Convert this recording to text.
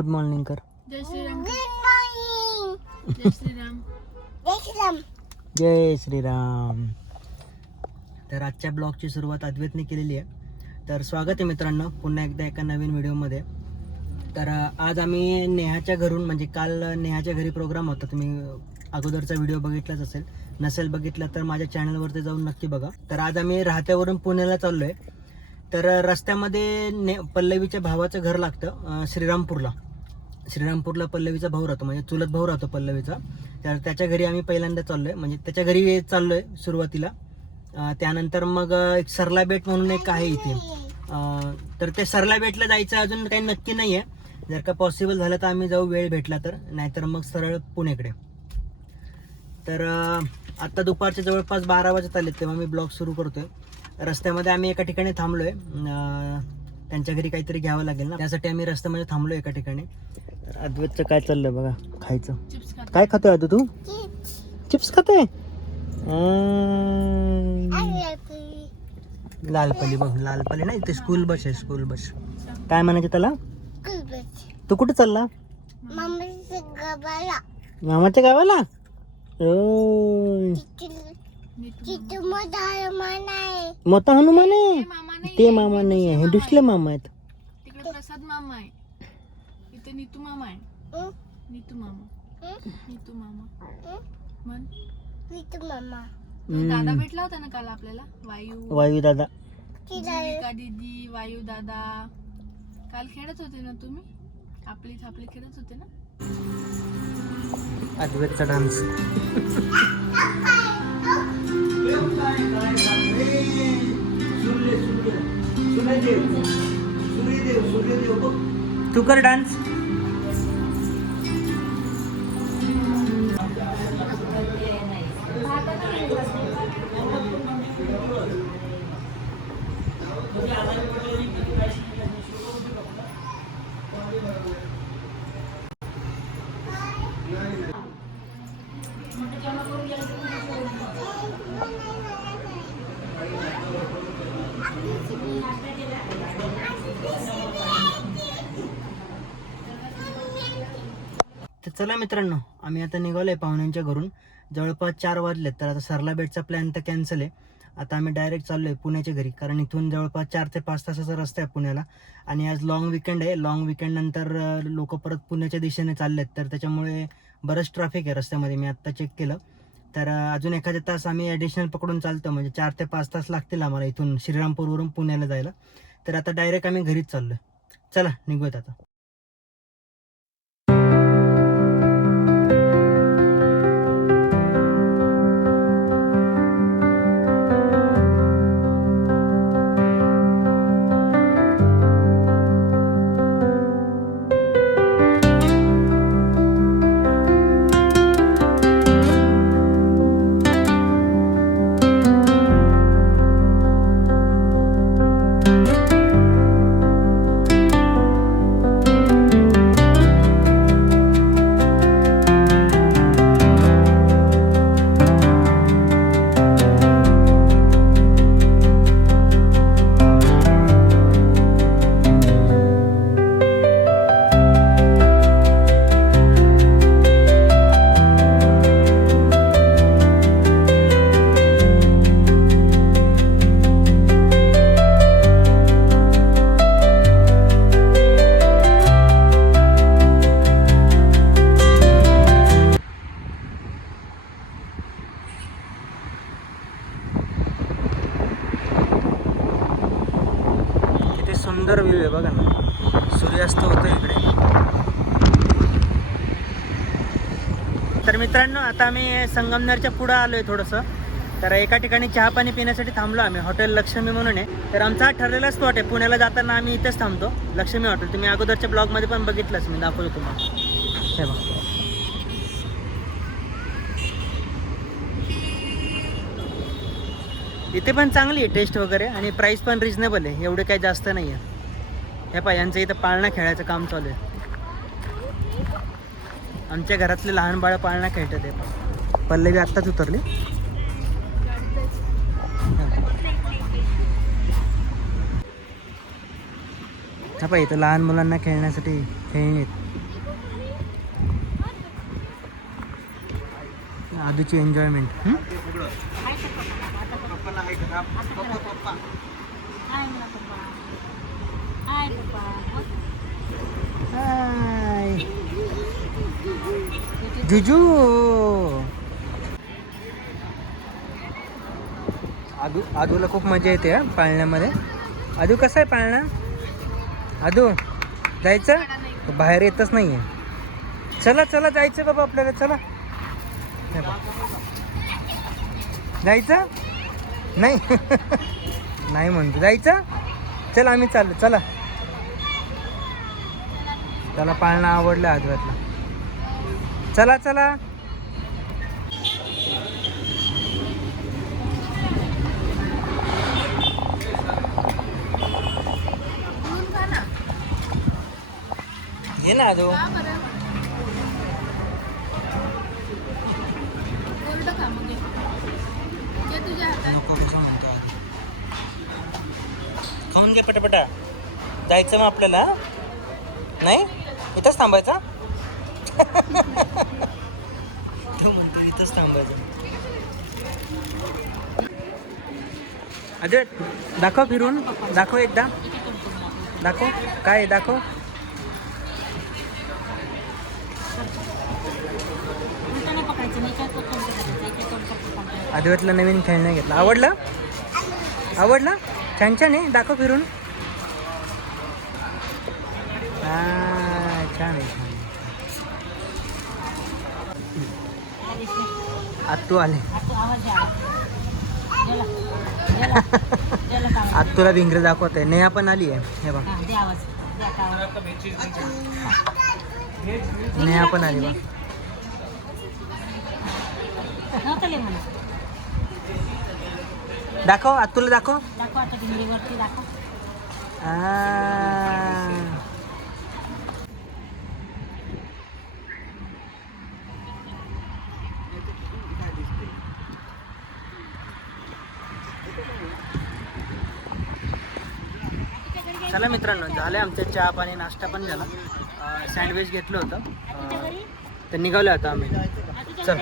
Good morning कर. जय श्रीराम. जय श्रीराम. जय श्रीराम. जय श्रीराम. तर आजच्या ब्लॉगची सुरुवात अद्वैतने केलेली आहे. तर स्वागत आहे मित्रांनो पुन्हा एकदा एका नवीन व्हिडिओमध्ये. तर आज आम्ही नेहाच्या घरून म्हणजे काल नेहाच्या घरी प्रोग्राम होता. तुम्ही अगोदरचा व्हिडिओ बघितलाच असेल, नसेल बघितला तर माझ्या चॅनलवरती जाऊन नक्की बघा. तर आज आम्ही राहत्यावरून पुण्याला चाललो आहे. तर रस्त्यामध्ये पल्लवीच्या भावाचं घर लागतं श्रीरामपूरला पल्लवीचा भाऊ राहतो, म्हणजे चुलत भाऊ राहतो पल्लवीचा. तर त्याच्या घरी आम्ही पहिल्यांदा चाललोय, म्हणजे त्याच्या घरी चाललोय सुरुवातीला. त्यानंतर मग एक सरला बेट म्हणून एक आहे इथे. तर ते सरला बेटला जायचं अजून काही नक्की नाही आहे. जर का पॉसिबल झालं तर आम्ही जाऊ, वेळ भेटला तर, नाहीतर मग सरळ पुणेकडे. तर आत्ता दुपारच्या जवळपास 12 वाजत आले तेव्हा मी ब्लॉग सुरू करतोय. रस्त्यामध्ये आम्ही एका ठिकाणी थांबलोय, त्यांच्या घरी काहीतरी घ्यावं लागेल ना, त्यासाठी आम्ही रस्त्यामध्ये थांबलोय एका ठिकाणी. अद्वैतचं काय चाललंय बघा, खायचं. चिप्स खातो. काय खातोय अद्वैत? तू चिप्स खातोय? लालपली बघ, लालपली नाही ते स्कूल बस आहे, स्कूल बस. काय म्हणायचं त्याला? तू कुठे चालला? मामाच्या गावाला. मोठा हनुमान आहे ते. मामा नाही आहे, हे दुसरे मामा आहेत. तिकडे प्रसाद मामा आहे, इथे नीतू मामा आहे. नीतू मामा. नीतू मामा म्हण. नीतू मामा. दादा भेटला होता ना काल आपल्याला, वायू दादा. जीविका दीदी, वायू दादा. काल खेळत होते ना तुम्ही, आपली थापली खेळत होते ना. अद्वैतचा डान्स. तू कर डान्स. तर चला मित्रांनो, आम्ही आता निघालोय पाहुण्यांच्या घरून. जवळपास 4 वाजलेत. तर आता सरला बेटचा प्लॅन तर कॅन्सल आहे. आता आम्ही डायरेक्ट चाललोय पुण्याच्या घरी, कारण इथून जवळपास 4 ते 5 तासाचा रस्ता आहे पुण्याला. आणि आज लॉंग विकेंड आहे. लॉंग विकेंड नंतर लोक परत पुण्याच्या दिशेने चाललेत, तर त्याच्यामुळे बरंच ट्रॅफिक आहे रस्त्यामध्ये. मी आत्ता चेक केलं, तर अजून एखादा तास आम्ही ॲडिशनल पकडून चालतो, म्हणजे 4 ते 5 तास लागतील आम्हाला इथून श्रीरामपूरवरून पुण्याला जायला. तर आता डायरेक्ट आम्ही घरीच चाललोय. चला निघूयात आता. सुंदर व्ह्यू आहे बघा ना, सूर्यास्त होतो इकडे. तर मित्रांनो, आता आम्ही संगमनेरच्या पुढं आलोय थोडंसं. तर एका ठिकाणी चहा पाणी पिण्यासाठी थांबलो आम्ही, हॉटेल लक्ष्मी म्हणून आहे. तर आमचा हा ठरलेला स्पॉट आहे. पुण्याला जाताना आम्ही इथेच थांबतो, लक्ष्मी हॉटेल. तुम्ही अगोदरच्या ब्लॉगमध्ये पण बघितलंच, मी दाखवतो तुम्हाला. हे बघा, इथे पण चांगली आहे टेस्ट वगैरे, आणि प्राईस पण रिजनेबल आहे, एवढे काही जास्त नाही आहे. हे पहा, यांचं इथं पाळणा खेळायचं काम चालू आहे. आमच्या घरातले लहान बाळं पाळणा खेळतात. हे पल्लवी आत्ताच उतरली. हा पाहिजे इथं लहान मुलांना खेळण्यासाठी खेळणी आहेत. आदूची एन्जॉयमेंट. हाय जुजू. आदूला खूप मजा येते हा पाळण्यामध्ये. आदू कसं आहे पाळणा? आदू जायचं? तो बाहेर येतच नाही आहे. चला चला जायचं बाबा आपल्याला. चला जायचं नाही. नाही म्हणतो जायचं. चला आम्ही चाललो. चला त्याला पाळणा आवडलं आदव्यातला. चला चला. घे ना आदू. नको कसं म्हणतो आदू. खाऊन घे पटापटा. जायचं मग आपल्याला. नाही इथंच थांबायचा. तो म्हणतो इथंच थांबायचं. अजय दाखव फिरून. दाखव एकदा. दाखव काय दाखव. आदिवातला नवीन खेळणं घेतलं. आवडलं? आवडलं? छान छान आहे. दाखव फिरून. छान आहे छान. आत्तू आले. आत्तूला भिंगरे दाखवत आहे. नेहा पण आली आहे. हे बघ नेहा पण आली बघ. दाखव आत्तूला दाखव. चला मित्रांनो झालं आमचं चहा पाणी नाश्ता पण झाला. सँडविच घेतलं होतं तर निघालो आता आम्ही. चल.